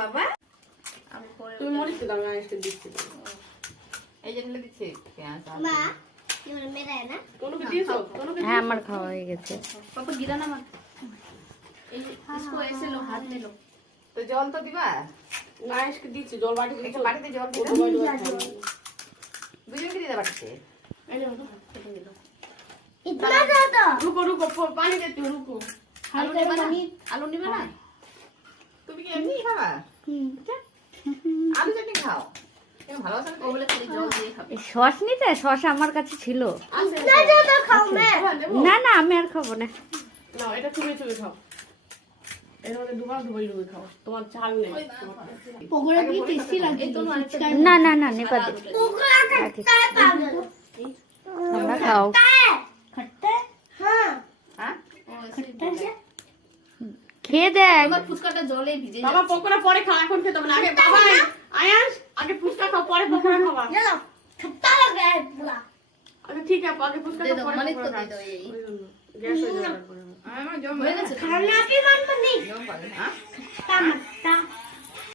বাবা তুমি মরিচ দাও না আজকে দিচ্ছি এই যে দিচ্ছি পেঁয়াজ মা ये मेरा है ना কোনো কি দিয়েছো কোনো কি হ্যাঁ আমার খাওয়া হয়ে গেছে। পাপা গিরা না মত এই इसको ऐसे लो हाथ में लो তো জল তো দিবা না আজকে দিচ্ছি জল বাটি একটা বাটিতে জল দিবা দুজনকে দিতে বাটিতে এই নাও इतना ज्यादा रुको रुको पानी देती हूँ रुको আলু নিবা না আলু নিবা না তুমি কি এমনি খাবা আলু চটনি খাও তুমি ভালোবাসো না? ও বলে খালি জল দিয়ে খাবে এই সস নিতে? সস আমার কাছে ছিল। इतना ज्यादा खाऊं मैं না না আমি আর খাবো না। না এটা চুবে চুবে খাও এর মধ্যে দুবার ডুবে খাও তোমার চাল নেই पकोड़ा की टेस्टी लगती है तो না না না নেপা দে। पकोड़ा खट्टा है पागल তোমরা খাও। खट्टा है हाँ হ্যাঁ खट्टा है খেয়ে দেখ। আমার ফুচকাটা জলে ভিজে বাবা পকোড়া পরে খাও এখন খেতে হবে না আগে বাবা আয়াস আগে ফুচকা খাও পরে পকোড়া খাবা चलो खट्टा लग रहा है पूरा আচ্ছা ঠিক আছে আগে ফুচকা দে খাও দাও পরে মানে তো পকোড়া দে দাও এই গ্যাস হয়ে যাবে আমার জম হয়ে গেছে खाना भी मन नहीं জম পাবে হ্যাঁ खट्टा मट्टा